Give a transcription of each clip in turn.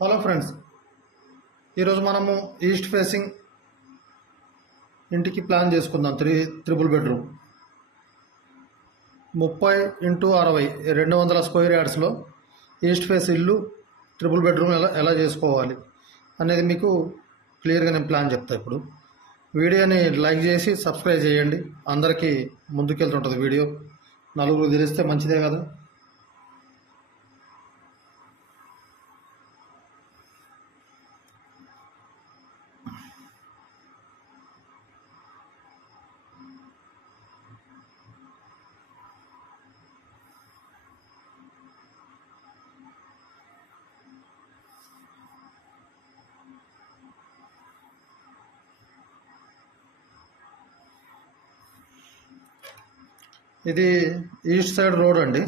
Hello friends ఈరోజు మనము east facing ఇంటికి ప్లాన్ చేసుకుందాం. Three triple bedroom. ముప్పై ఇంటూ అరవై రెండు వందల స్క్వేర్ యార్డ్స్లో ఈస్ట్ ఫేస్ ఇల్లు త్రిబుల్ బెడ్రూమ్ ఎలా ఎలా చేసుకోవాలి అనేది మీకు క్లియర్గా నేను ప్లాన్ చెప్తా ఇప్పుడు. వీడియోని లైక్ చేసి సబ్స్క్రైబ్ చేయండి. అందరికీ ముందుకెళ్తుంటుంది వీడియో. నలుగురు తెలిస్తే మంచిదే కదా. ఇది ఈస్ట్ సైడ్ రోడ్ అండి.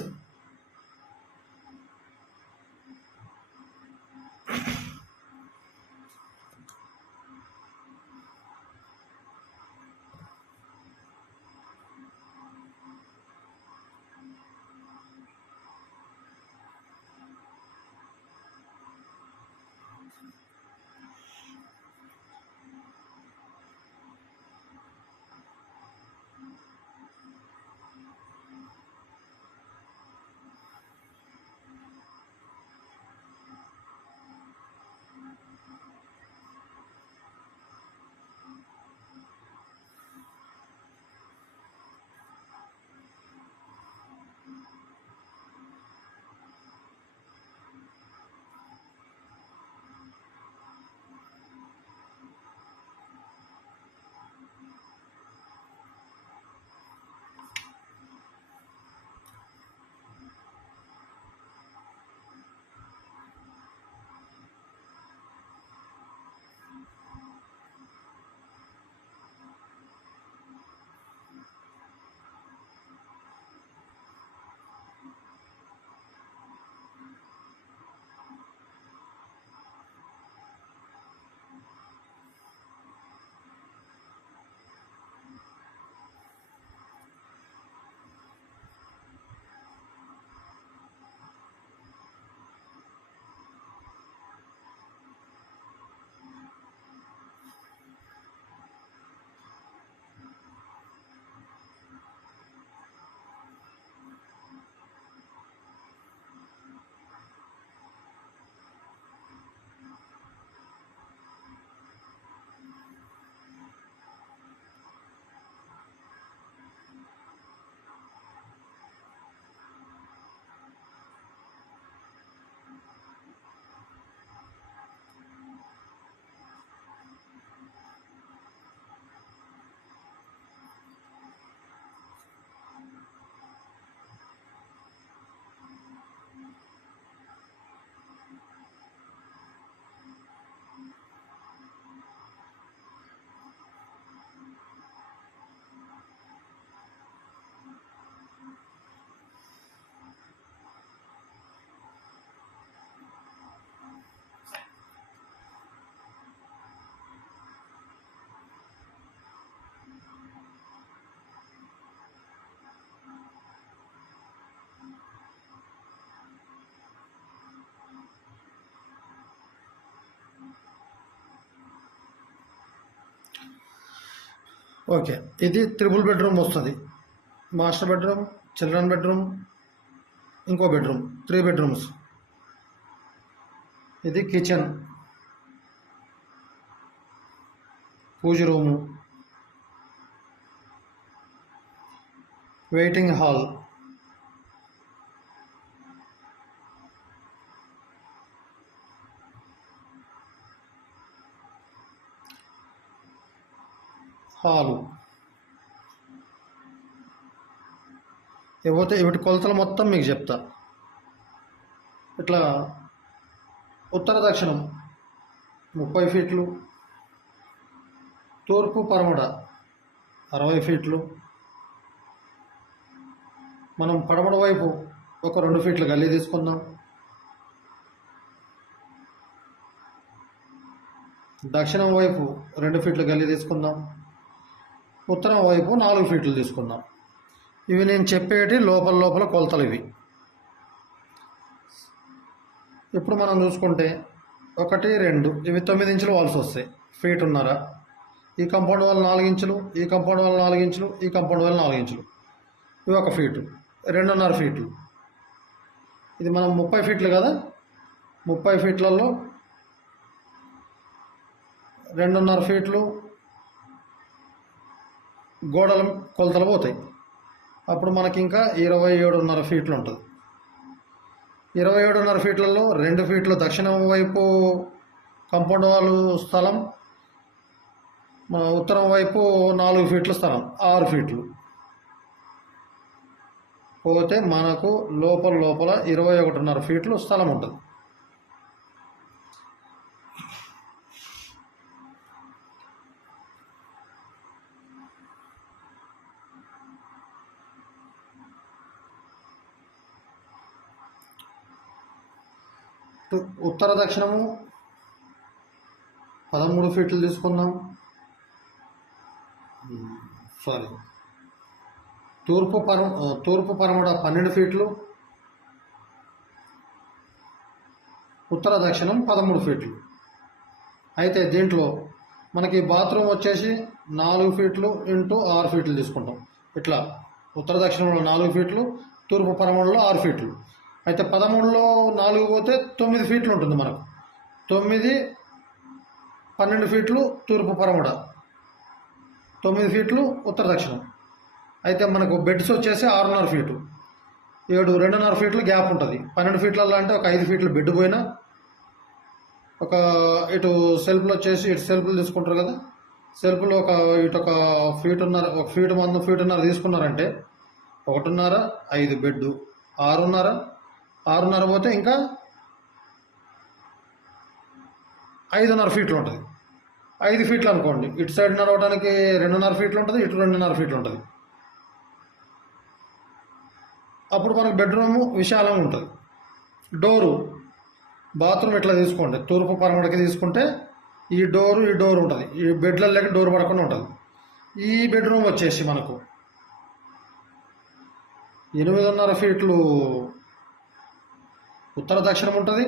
ఓకే. ఇది త్రిబుల్ బెడ్రూమ్ వస్తుంది. మాస్టర్ బెడ్రూమ్ చిల్డ్రన్ బెడ్రూమ్ ఇంకో బెడ్రూమ్ త్రీ బెడ్రూమ్స్ ఇది kitchen puja room. Waiting hall hall ఇవ్వతే ఇవిటి కొలతలు మొత్తం మీకు చెప్తా. ఇట్లా ఉత్తర దక్షిణం ముప్పై ఫీట్లు తూర్పు పరమడ అరవై ఫీట్లు మనం పడమడ వైపు ఒక రెండు ఫీట్ల గల్లీ తీసుకుందాం. దక్షిణం వైపు రెండు ఫీట్ల గల్లీ తీసుకుందాం. ఉత్తరం వైపు నాలుగు ఫీట్లు తీసుకుందాం. ఇవి నేను చెప్పేటి లోపల లోపల కొలతలు ఇవి. ఇప్పుడు మనం చూసుకుంటే ఒకటి రెండు ఇవి తొమ్మిది ఇంచులు వాల్స్ వస్తాయి. ఫీట్ ఉన్నారా. ఈ కంపౌండ్ వాల్ నాలుగు ఇంచులు ఈ కంపౌండ్ వాల్ నాలుగు ఇంచులు ఈ కంపౌండ్ వాల్ నాలుగు ఇంచులు. ఇవి ఒక ఫీటు. రెండున్నర ఫీట్లు ఇది మనం ముప్పై ఫీట్లు కదా? ముప్పై ఫీట్లలో రెండున్నర ఫీట్లు గోడల కొలతలు పోతాయి. అప్పుడు మనకి ఇంకా ఇరవై ఏడున్నర ఫీట్లు ఉంటుంది. ఇరవై ఏడున్నర ఫీట్లలో రెండు ఫీట్లు దక్షిణం వైపు కంపౌండ్ వాల్ స్థలం మన ఉత్తరం వైపు నాలుగు ఫీట్ల స్థలం ఆరు ఫీట్లు. పోతే మనకు లోపల లోపల ఇరవై ఒకటిన్నర ఫీట్లు స్థలం ఉంటుంది. ఉత్తర దక్షిణము పదమూడు ఫీట్లు తీసుకుందాం. సారీ. తూర్పు పర తూర్పు పరమడ పన్నెండు ఫీట్లు. ఉత్తర దక్షిణం పదమూడు ఫీట్లు. అయితే దీంట్లో మనకి బాత్రూమ్ వచ్చేసి నాలుగు ఫీట్లు ఇంటూ ఆరు ఫీట్లు తీసుకుంటాం. ఇట్లా ఉత్తర దక్షిణంలో నాలుగు ఫీట్లు తూర్పు పరమడలో ఆరు ఫీట్లు. అయితే పదమూడులో నాలుగు పోతే తొమ్మిది ఫీట్లు ఉంటుంది మనకు. తొమ్మిది పన్నెండు ఫీట్లు తూర్పు పరమడ. తొమ్మిది ఫీట్లు ఉత్తర దక్షిణం. అయితే మనకు బెడ్స్ వచ్చేసి ఆరున్నర ఫీటు. ఏడు రెండున్నర ఫీట్లు గ్యాప్ ఉంటుంది. పన్నెండు ఫీట్లలో అంటే ఒక ఐదు ఫీట్లు బెడ్ పోయినా ఒక ఇటు సెల్ఫ్లు వచ్చేసి ఇటు సెల్ఫ్లు తీసుకుంటారు కదా. సెల్ఫ్లు ఒక ఇటు ఒక ఫీటున్నర ఒక ఫీటు మందు ఫీటున్నర తీసుకున్నారంటే ఒకటిన్నర ఐదు బెడ్ ఆరున్నర ఆరున్నర పోతే ఇంకా ఐదున్నర ఫీట్లు ఉంటుంది. ఐదు ఫీట్లు అనుకోండి. ఇటు సైడ్ నడవడానికి రెండున్నర ఫీట్లు ఉంటుంది ఇటు రెండున్నర ఫీట్లు ఉంటుంది. అప్పుడు మనకు బెడ్రూమ్ విశాలంగా ఉంటుంది. డోరు బాత్రూమ్ ఇట్లా తీసుకోండి. తూర్పు పరమడకి తీసుకుంటే ఈ డోరు ఈ డోర్ ఉంటుంది. ఈ బెడ్లలోకి డోర్ పడకుండా ఉంటుంది. ఈ బెడ్రూమ్ వచ్చేసి మనకు ఎనిమిదిన్నర ఫీట్లు ఉత్తర దక్షిణం ఉంటుంది.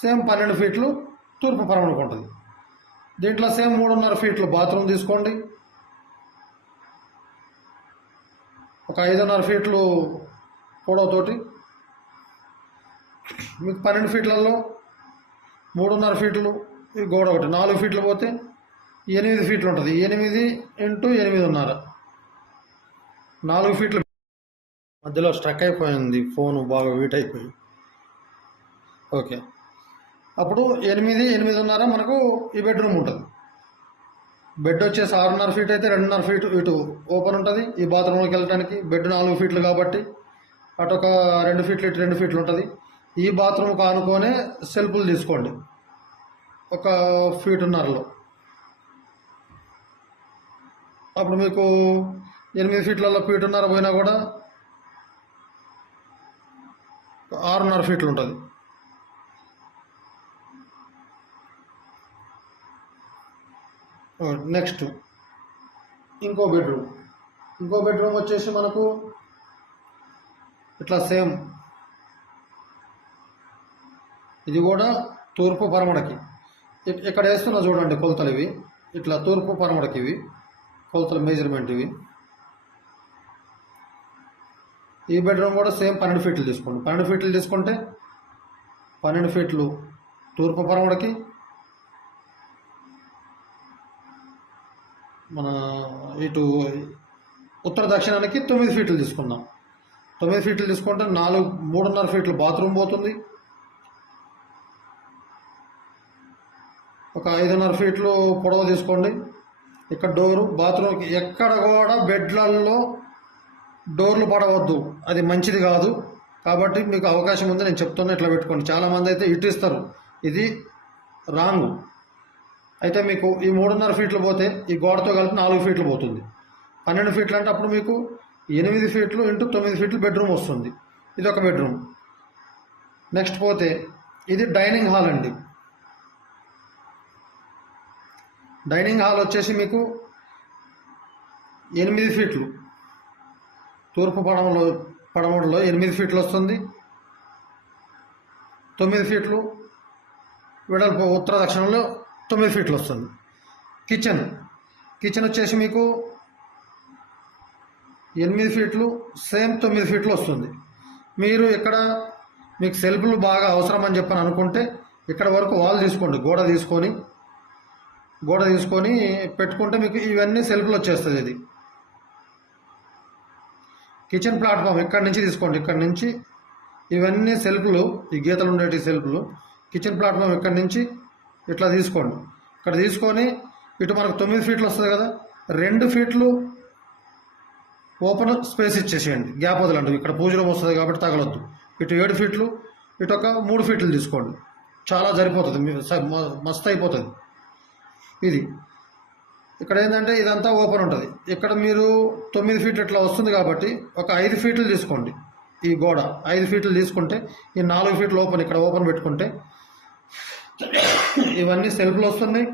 సేమ్ పన్నెండు ఫీట్లు తూర్పు పరమడకు ఉంటుంది. దీంట్లో సేమ్ మూడున్నర ఫీట్లు బాత్రూమ్ తీసుకోండి. ఒక ఐదున్నర ఫీట్లు పొడవుతోటి. మీకు పన్నెండు ఫీట్లలో మూడున్నర ఫీట్లు ఈ గోడ ఒకటి. నాలుగు ఫీట్లు పోతే ఎనిమిది ఫీట్లు ఉంటుంది. ఎనిమిది ఇంటూ ఎనిమిదిన్నర. నాలుగు ఫీట్లు మధ్యలో స్ట్రక్ అయిపోయింది ఫోన్ బాగా వీట్ అయిపోయి ఓకే. అప్పుడు ఎనిమిది ఎనిమిదిన్నర మనకు ఈ బెడ్రూమ్ ఉంటుంది. బెడ్ వచ్చేసి ఆరున్నర ఫీట్ అయితే రెండున్నర ఫీట్ ఇటు ఓపెన్ ఉంటుంది. ఈ బాత్రూంలోకి వెళ్ళడానికి బెడ్ నాలుగు ఫీట్లు కాబట్టి అటు ఒక రెండు ఫీట్లు ఇటు రెండు ఫీట్లు ఉంటుంది. ఈ బాత్రూమ్కి ఆనుకొనే సెల్ఫ్లు తీసుకోండి. ఒక ఫీటున్నరలో అప్పుడు మీకు ఎనిమిది ఫీట్లలో ఫీటున్నర పోయినా కూడా ఆరున్నర ఫీట్లు ఉంటుంది. నెక్స్ట్ ఇంకో బెడ్రూమ్ ఇంకో బెడ్రూమ్ వచ్చేసి మనకు ఇట్లా సేమ్ ఇది కూడా తూర్పు పరమడకి. ఇక్కడ వేస్తున్నా చూడండి కొలతలు ఇవి. ఇట్లా తూర్పు పరమడకి ఇవి. కొలతల మెజర్మెంట్ ఇవి. ఈ బెడ్రూమ్ కూడా సేమ్ పన్నెండు ఫీట్లు తీసుకోండి పన్నెండు ఫీట్లు తీసుకుంటే పన్నెండు ఫీట్లు తూర్పు పరమడకి మన ఇటు ఉత్తర దక్షిణానికి తొమ్మిది ఫీట్లు తీసుకుందాం. తొమ్మిది ఫీట్లు తీసుకుంటే నాలుగు మూడున్నర ఫీట్లు బాత్రూమ్ పోతుంది. ఒక ఐదున్నర ఫీట్లు పొడవు తీసుకోండి. ఇక్కడ డోరు బాత్రూమ్కి ఎక్కడ కూడా బెడ్లలో డోర్లు పడవద్దు. అది మంచిది కాదు. కాబట్టి మీకు అవకాశం ఉంది నేను చెప్తున్నా ఇట్లా పెట్టుకోండి. చాలామంది అయితే ఇటు ఇస్తారు. ఇది రాంగ్. అయితే మీకు ఈ మూడున్నర ఫీట్లు పోతే ఈ గోడతో కలిపి నాలుగు ఫీట్లు పోతుంది. పన్నెండు ఫీట్లు అంటే అప్పుడు మీకు ఎనిమిది ఫీట్లు ఇంటూ తొమ్మిది ఫీట్లు బెడ్రూమ్ వస్తుంది. ఇది ఒక బెడ్రూమ్. నెక్స్ట్ పోతే ఇది డైనింగ్ హాల్ అండి. డైనింగ్ హాల్ వచ్చేసి మీకు ఎనిమిది ఫీట్లు. తూర్పు పడమలో పడమడలో ఎనిమిది ఫీట్లు వస్తుంది. తొమ్మిది ఫీట్లు వెడల్పు ఉత్తర దక్షిణంలో తొమ్మిది ఫీట్లు వస్తుంది. కిచెన్. కిచెన్ వచ్చేసి మీకు ఎనిమిది ఫీట్లు సేమ్ తొమ్మిది ఫీట్లు వస్తుంది. మీరు ఇక్కడ మీకు సెల్ఫ్లు బాగా అవసరం అని చెప్పని అనుకుంటే ఇక్కడ వరకు వాల్ తీసుకోండి గోడ తీసుకొని. గోడ తీసుకొని పెట్టుకుంటే మీకు ఇవన్నీ సెల్ఫ్లు వచ్చేస్తుంది ఇది. కిచెన్ ప్లాట్ఫామ్ ఇక్కడి నుంచి తీసుకోండి. ఇక్కడి నుంచి ఇవన్నీ సెల్ఫ్లు ఈ గీతలు ఉండేటి సెల్ఫ్లు. కిచెన్ ప్లాట్ఫామ్ ఇక్కడి నుంచి ఇట్లా తీసుకోండి. ఇక్కడ తీసుకొని ఇటు మనకు తొమ్మిది ఫీట్లు వస్తుంది కదా రెండు ఫీట్లు ఓపెన్ స్పేస్ ఇచ్చేసేయండి. గ్యాప్ వదలండి. ఇక్కడ పూజ రూమ్ వస్తుంది కాబట్టి తగలొద్దు. ఇటు ఏడు ఫీట్లు ఇటు ఒక మూడు ఫీట్లు తీసుకోండి. చాలా సరిపోతుంది. మస్తు అయిపోతుంది. ఇది. ఇక్కడ ఏంటంటే ఇదంతా ఓపెన్ ఉంటుంది. ఇక్కడ మీరు తొమ్మిది ఫీట్లు ఇట్లా వస్తుంది కాబట్టి ఒక ఐదు ఫీట్లు తీసుకోండి ఈ గోడ. ఐదు ఫీట్లు తీసుకుంటే ఈ నాలుగు ఫీట్లు ఓపెన్ ఇక్కడ ఓపెన్ పెట్టుకుంటే ఇవన్నీ సెల్ఫ్లు వస్తున్నాయి.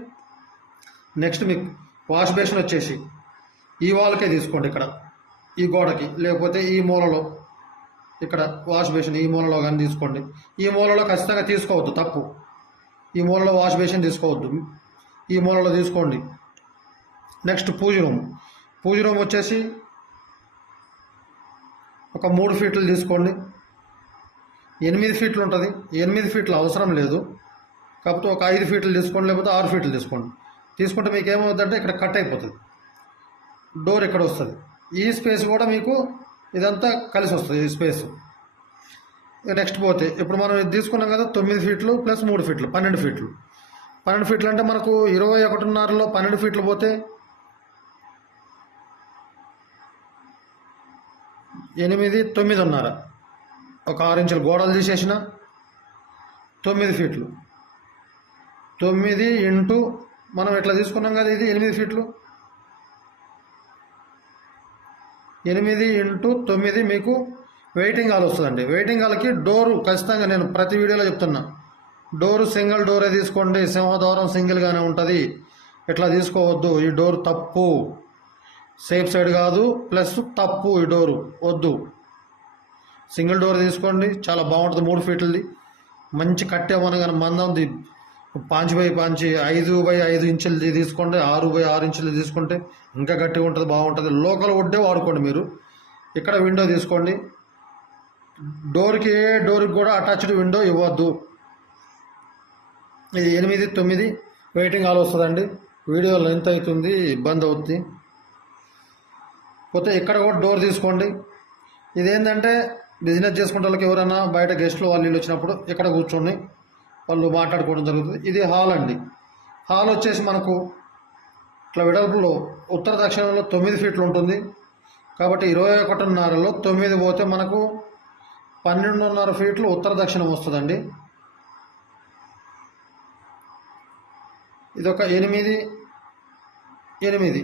నెక్స్ట్ మీకు వాష్ బేసిన్ వచ్చేసి ఈ వాల్కే తీసుకోండి ఇక్కడ ఈ గోడకి. లేకపోతే ఈ మూలలో ఇక్కడ వాష్ బేసిన్ ఈ మూలలో కానీ తీసుకోండి. ఈ మూలలో ఖచ్చితంగా తీసుకోవద్దు తప్పు. ఈ మూలలో వాష్ బేసిన్ తీసుకోవద్దు. ఈ మూలలో తీసుకోండి. Next puja room. Puja room వచ్చేసి ఒక మూడు ఫీట్లు తీసుకోండి. ఎనిమిది ఫీట్లు ఉంటుంది. ఎనిమిది ఫీట్లు అవసరం లేదు. కాకపోతే ఒక ఐదు ఫీట్లు తీసుకోండి లేకపోతే ఆరు ఫీట్లు తీసుకోండి. తీసుకుంటే మీకు ఏమవుతుందంటే ఇక్కడ కట్ అయిపోతుంది. డోర్ ఇక్కడ వస్తుంది. ఈ స్పేస్ కూడా మీకు ఇదంతా కలిసి వస్తుంది ఈ స్పేస్. నెక్స్ట్ పోతే ఇప్పుడు మనం ఇది తీసుకున్నాం కదా తొమ్మిది ఫీట్లు ప్లస్ మూడు ఫీట్లు పన్నెండు ఫీట్లు. పన్నెండు ఫీట్లు అంటే మనకు ఇరవై ఒకటిన్నరలో పన్నెండు ఫీట్లు పోతే ఎనిమిది తొమ్మిదిన్నర. ఒక ఆరు ఇంచుల గోడలు తీసేసిన. తొమ్మిది ఫీట్లు. తొమ్మిది ఇంటూ మనం ఎట్లా తీసుకున్నాం కదా ఇది? ఎనిమిది ఫీట్లు. ఎనిమిది ఇంటూ తొమ్మిది మీకు వెయిటింగ్ హాల్ వస్తుందండి. వెయిటింగ్ హాల్కి డోరు ఖచ్చితంగా నేను ప్రతి వీడియోలో చెప్తున్నా. డోరు సింగిల్ డోరే తీసుకోండి. సింహద్వారం సింగిల్గానే ఉంటుంది. ఇట్లా తీసుకోవద్దు? ఈ డోర్ తప్పు. సేఫ్ సైడ్ కాదు ప్లస్ తప్పు ఈ డోరు వద్దు. సింగిల్ డోర్ తీసుకోండి చాలా బాగుంటుంది మూడు ఫీట్లది మంచి కట్టేమని కానీ మందంది పాంచి బై పాంచి ఐదు బై ఐదు ఇంచులది తీసుకోండి ఆరు బై ఆరు ఇంచులు తీసుకుంటే ఇంకా గట్టిగా ఉంటుంది బాగుంటుంది. లోకల్ వుడ్డే వాడుకోండి మీరు. ఇక్కడ విండో తీసుకోండి. డోర్కి ఏ డోర్కి కూడా అటాచ్డ్ విండో ఇవ్వద్దు. ఇది ఎనిమిది తొమ్మిది వెయిటింగ్ హాల్ వస్తుందండి. వీడియో లెంత్ అవుతుంది ఇబ్బంది అవుతుంది పోతే ఇక్కడ కూడా డోర్ తీసుకోండి. ఇదేంటంటే బిజినెస్ చేసుకునే వాళ్ళకి ఎవరైనా బయట గెస్ట్లు వాళ్ళు వీళ్ళు వచ్చినప్పుడు ఇక్కడ కూర్చొని వాళ్ళు మాట్లాడుకోవడం జరుగుతుంది. ఇది హాల్ అండి. హాల్ వచ్చేసి మనకు ఇట్లా వెడల్పులో ఉత్తర దక్షిణంలో తొమ్మిది ఫీట్లు ఉంటుంది. కాబట్టి ఇరవై ఒకటిన్నరలో తొమ్మిది పోతే మనకు పన్నెండున్నర ఫీట్లు ఉత్తర దక్షిణం వస్తుందండి. ఇది ఒక ఎనిమిది ఎనిమిది.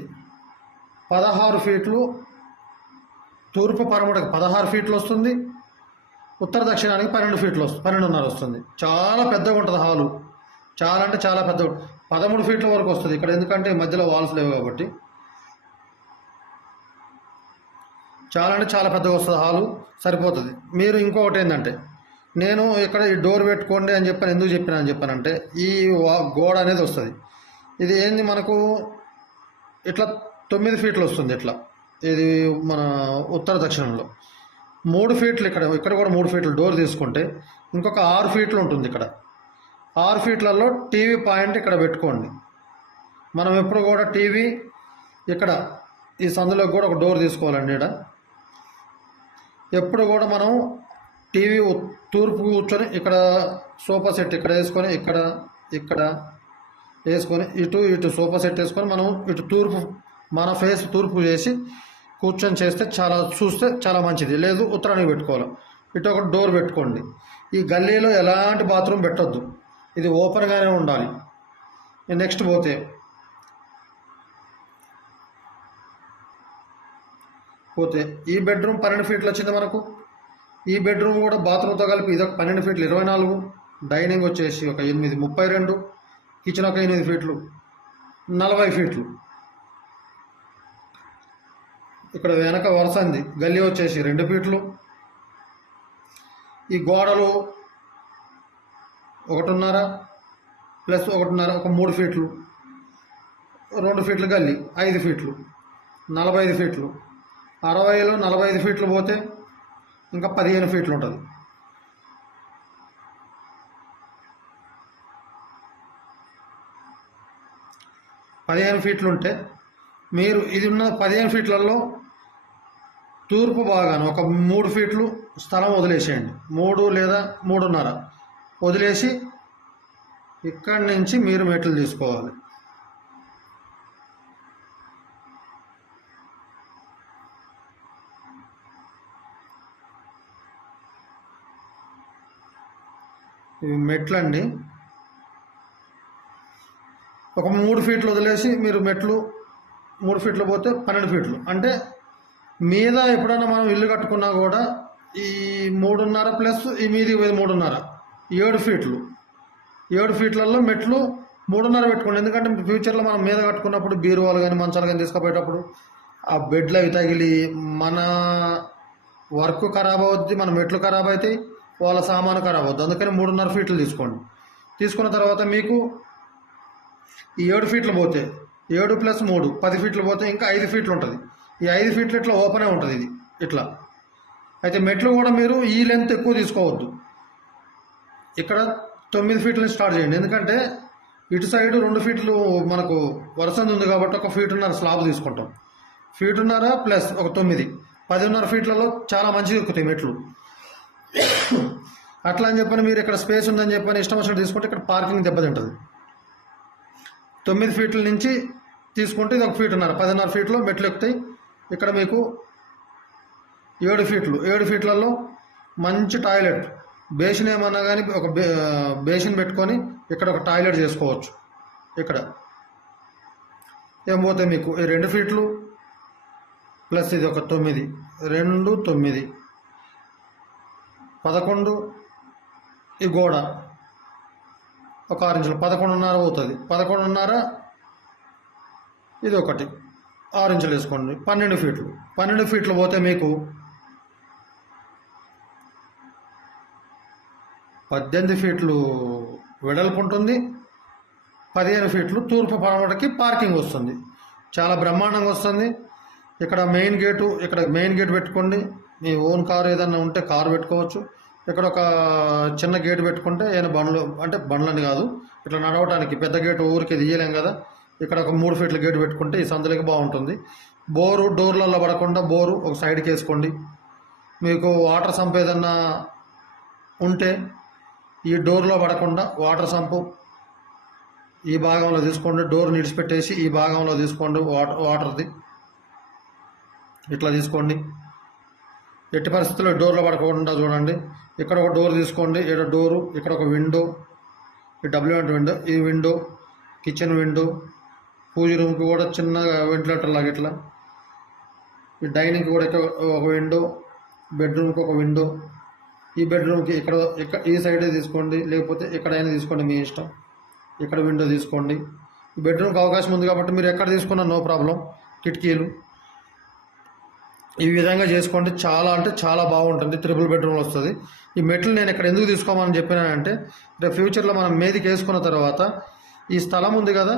పదహారు ఫీట్లు తూర్పు పరమటకు పదహారు ఫీట్లు వస్తుంది. ఉత్తర దక్షిణానికి పన్నెండు ఫీట్లు వస్తుంది. పన్నెండున్నర వస్తుంది. చాలా పెద్దగా ఉంటుంది హాలు. చాలా అంటే చాలా పెద్ద పదమూడు ఫీట్ల వరకు వస్తుంది. ఇక్కడ ఎందుకంటే ఈ మధ్యలో వాల్స్ లేవు కాబట్టి. చాలా అంటే చాలా పెద్దగా వస్తుంది హాలు. సరిపోతుంది. మీరు ఇంకొకటి ఏంటంటే నేను ఇక్కడ ఈ డోర్ పెట్టుకోండి అని చెప్పాను ఎందుకు చెప్పినా అని చెప్పానంటే ఈ గోడ అనేది వస్తుంది. ఇది ఏంది మనకు ఇట్లా తొమ్మిది ఫీట్లు వస్తుంది ఇట్లా. ఇది మన ఉత్తర దక్షిణంలో. మూడు ఫీట్లు ఇక్కడ ఇక్కడ కూడా మూడు ఫీట్లు డోర్ తీసుకుంటే ఇంకొక ఆరు ఫీట్లు ఉంటుంది ఇక్కడ. ఆరు ఫీట్లలో టీవీ పాయింట్ ఇక్కడ పెట్టుకోండి. మనం ఎప్పుడు కూడా టీవీ ఇక్కడ ఈ సందులోకి కూడా ఒక డోర్ తీసుకోవాలండి ఇక్కడ ఎప్పుడు కూడా మనం టీవీ తూర్పు కూర్చొని ఇక్కడ సోఫా సెట్ ఇక్కడ వేసుకొని ఇక్కడ ఇక్కడ వేసుకొని ఇటు ఇటు సోఫా సెట్ వేసుకొని మనం ఇటు తూర్పు మన ఫేస్ తూర్పు చేసి కూర్చొని చేస్తే చాలా చూస్తే చాలా మంచిది. లేదు ఉత్తరానికి పెట్టుకోవాలి. ఇటు ఒక డోర్ పెట్టుకోండి. ఈ గల్లీలో ఎలాంటి బాత్రూమ్ పెట్టొద్దు. ఇది ఓపెన్గానే ఉండాలి. నెక్స్ట్ పోతే పోతే ఈ బెడ్రూమ్ పన్నెండు ఫీట్లు వచ్చింది మనకు. ఈ బెడ్రూమ్ కూడా బాత్రూమ్తో కలిపి ఇది ఒక పన్నెండు ఫీట్లు ఇరవై నాలుగు. డైనింగ్ వచ్చేసి ఒక ఎనిమిది ముప్పై రెండు. కిచెన్ ఒక ఎనిమిది ఫీట్లు నలభై ఫీట్లు ఇక్కడ వెనక వరసంది గల్లీ వచ్చేసి రెండు ఫీట్లు. ఈ గోడలు ఒకటిన్నర ప్లస్ ఒకటిన్నర ఒక మూడు ఫీట్లు. రెండు ఫీట్లు గల్లి ఐదు ఫీట్లు. నలభై ఐదు ఫీట్లు. అరవైలో నలభై ఐదు ఫీట్లు పోతే ఇంకా పదిహేను ఫీట్లు ఉంటుంది. పదిహేను ఫీట్లు ఉంటే మీరు ఇది ఉన్న పదిహేను ఫీట్లలో తూర్పు భాగాన ఒక మూడు ఫీట్లు స్థలం వదిలేసేయండి. మూడు లేదా మూడున్నర. వదిలేసి ఇక్కడి నుంచి మీరు మెట్లు తీసుకోవాలి. ఇవి మెట్లండి. ఒక మూడు ఫీట్లు వదిలేసి మీరు మెట్లు మూడు ఫీట్లు పోతే పన్నెండు ఫీట్లు. అంటే మీద ఎప్పుడైనా మనం ఇల్లు కట్టుకున్నా కూడా ఈ మూడున్నర ప్లస్ ఈ మీది మూడున్నర. ఏడు ఫీట్లు. ఏడు ఫీట్లలో మెట్లు మూడున్నర పెట్టుకోండి. ఎందుకంటే ఫ్యూచర్లో మనం మీద కట్టుకున్నప్పుడు బీరువాలు కానీ మంచాలు కానీ తీసుకుపోయేటప్పుడు ఆ బెడ్లు అవి తగిలి మన వర్క్ ఖరాబ్ అవుద్ది మన మెట్లు ఖరాబ్ అవుతాయి వాళ్ళ సామాను ఖరాబ్ అవుద్ది. అందుకని మూడున్నర ఫీట్లు తీసుకోండి. తీసుకున్న తర్వాత మీకు ఈ ఏడు ఫీట్లు పోతే ఏడు ప్లస్ మూడు పది ఫీట్లు పోతే ఇంకా ఐదు ఫీట్లు ఉంటుంది. ఈ ఐదు ఫీట్లు ఇట్లా ఓపెనే ఉంటుంది ఇది ఇట్లా. అయితే మెట్లు కూడా మీరు ఈ లెంత్ ఎక్కువ తీసుకోవద్దు. ఇక్కడ తొమ్మిది ఫీట్లని స్టార్ట్ చేయండి. ఎందుకంటే ఇటు సైడ్ రెండు ఫీట్లు మనకు వరుసంది ఉంది కాబట్టి ఒక ఫీటున్నర స్లాబ్ తీసుకుంటాం. ఫీటున్నర ప్లస్ ఒక తొమ్మిది. పదిన్నర ఫీట్లలో చాలా మంచిగా ఎక్కుతాయి మెట్లు. అట్లా అని చెప్పని మీరు ఇక్కడ స్పేస్ ఉందని చెప్పని ఇష్టం వచ్చినట్టు తీసుకుంటే ఇక్కడ పార్కింగ్ దెబ్బతింటుంది తొమ్మిది ఫీట్ల నుంచి తీసుకుంటే ఇది ఒక ఫీటున్నర పదిన్నర ఫీట్లో మెట్లు ఎక్కుతాయి. ఇక్కడ మీకు ఏడు ఫీట్లు ఏడు ఫీట్లలో మంచి టాయిలెట్. బేసిన్ ఏమన్నా కానీ ఒక బేసిన్ పెట్టుకొని ఇక్కడ ఒక టాయిలెట్ చేసుకోవచ్చు. ఇక్కడ. ఏం పోతే మీకు రెండు ఫీట్లు ప్లస్ ఇది ఒక తొమ్మిది. రెండు తొమ్మిది. పదకొండు ఈ గోడ. ఒక ఆరు ఇంచులు. పదకొండున్నర అవుతుంది పదకొండున్నర ఇది ఒకటి. ఆరు ఇంచులు వేసుకోండి. పన్నెండు ఫీట్లు. పన్నెండు ఫీట్లు పోతే మీకు పద్దెనిమిది ఫీట్లు వెడల్పు ఉంటుంది. పదిహేను ఫీట్లు తూర్పు పడమటకి పార్కింగ్ వస్తుంది. చాలా బ్రహ్మాండంగా వస్తుంది. ఇక్కడ మెయిన్ గేటు ఇక్కడ మెయిన్ గేట్ పెట్టుకోండి. మీ ఓన్ కారు ఏదన్నా ఉంటే కారు పెట్టుకోవచ్చు. ఇక్కడ ఒక చిన్న గేటు పెట్టుకుంటే ఏమైనా బండ్లు అంటే బండ్లని కాదు. ఇట్లా నడవడానికి పెద్ద గేటు ఊరికి తీయలేం కదా. ఇక్కడ ఒక మూడు ఫీట్ల గేటు పెట్టుకుంటే ఈ సందులకి బాగుంటుంది. బోరు డోర్లలో పడకుండా బోరు ఒక సైడ్కి వేసుకోండి. మీకు వాటర్ సంప్ ఏదన్నా ఉంటే ఈ డోర్లో పడకుండా వాటర్ సంపు ఈ భాగంలో తీసుకోండి. డోర్ నిడిచిపెట్టేసి ఈ భాగంలో తీసుకోండి వాటర్ వాటర్ది. ఇట్లా తీసుకోండి. ఎట్టి పరిస్థితుల్లో డోర్లో పడకుండా చూడండి. ఇక్కడ ఒక డోర్ తీసుకోండి. ఇక్కడ డోరు ఇక్కడ ఒక విండో ఈ డబ్ల్యూ విండో ఈ విండో కిచెన్ విండో పూజ రూమ్కి కూడా చిన్న వెంటిలేటర్ లాగా ఇట్లా. ఈ డైనింగ్కి కూడా ఇక్కడ ఒక విండో బెడ్రూమ్కి ఒక విండో ఈ బెడ్రూమ్కి ఇక్కడ ఇక్కడ ఈ సైడే తీసుకోండి లేకపోతే ఎక్కడైనా తీసుకోండి మీ ఇష్టం. ఇక్కడ విండో తీసుకోండి. ఈ బెడ్రూమ్కి అవకాశం ఉంది కాబట్టి మీరు ఎక్కడ తీసుకున్నా నో ప్రాబ్లం కిటికీలు. ఈ విధంగా చేసుకోండి. చాలా అంటే చాలా బాగుంటుంది. త్రిపుల్ బెడ్రూమ్లో వస్తుంది. ఈ మెట్లు నేను ఇక్కడ ఎందుకు తీసుకోమని చెప్పినానంటే రేపు ఫ్యూచర్లో మనం మీదికి వేసుకున్న తర్వాత ఈ స్థలం ఉంది కదా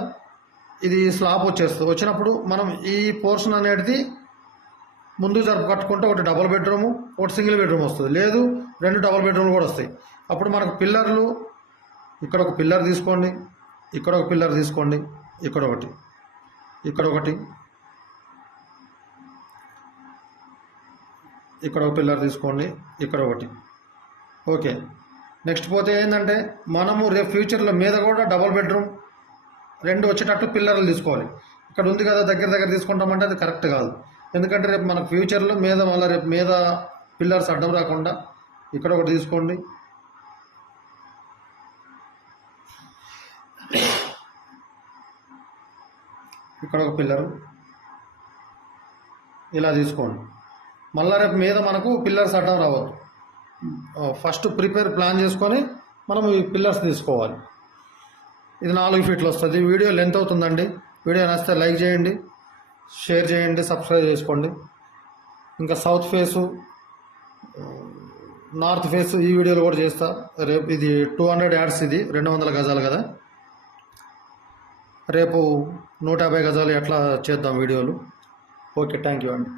ఇది స్లాబ్ వచ్చేస్తుంది. వచ్చినప్పుడు మనం ఈ పోర్షన్ అనేది ముందు జరుపు కట్టుకుంటే ఒకటి డబుల్ బెడ్రూము ఒకటి సింగిల్ బెడ్రూమ్ వస్తుంది. లేదు రెండు డబుల్ బెడ్రూమ్లు కూడా వస్తాయి. అప్పుడు మనకు పిల్లర్లు ఇక్కడ ఒక పిల్లర్ తీసుకోండి ఇక్కడ ఒక పిల్లర్ తీసుకోండి ఇక్కడ ఒకటి ఇక్కడ ఒకటి ఇక్కడ ఒక పిల్లర్ తీసుకోండి ఇక్కడ ఒకటి. ఓకే. నెక్స్ట్ పోతే ఏంటంటే మనము రేపు ఫ్యూచర్లో మీద కూడా డబుల్ బెడ్రూమ్ రెండు వచ్చేటట్టు పిల్లర్లు తీసుకోవాలి. ఇక్కడ ఉంది కదా దగ్గర దగ్గర తీసుకుంటామంటే అది కరెక్ట్ కాదు. ఎందుకంటే రేపు మన ఫ్యూచర్లో మీద మళ్ళీ రేపు మీద పిల్లర్స్ అడ్డం రాకుండా ఇక్కడ ఒకటి తీసుకోండి. ఇక్కడ ఒక పిల్లరు. ఇలా తీసుకోండి. మళ్ళీ రేపు మీద మనకు పిల్లర్స్ అడ్డం రావద్దు. ఫస్ట్ ప్రిపేర్ ప్లాన్ చేసుకొని మనం ఈ పిల్లర్స్ తీసుకోవాలి. ఇది నాలుగు ఫీట్లు వస్తుంది. వీడియో లెంత్ అవుతుందండి. వీడియో నచ్చితే లైక్ చేయండి షేర్ చేయండి సబ్స్క్రైబ్ చేసుకోండి. ఇంకా సౌత్ ఫేసు నార్త్ ఫేస్ ఈ వీడియోలు కూడా చేస్తా. రేపు ఇది టూ హండ్రెడ్ యాడ్స్ ఇది రెండు వందల గజాలు కదా. రేపు నూట యాభై గజాలు ఎట్లా చేద్దాం వీడియోలు? ఓకే థ్యాంక్ యూ అండి.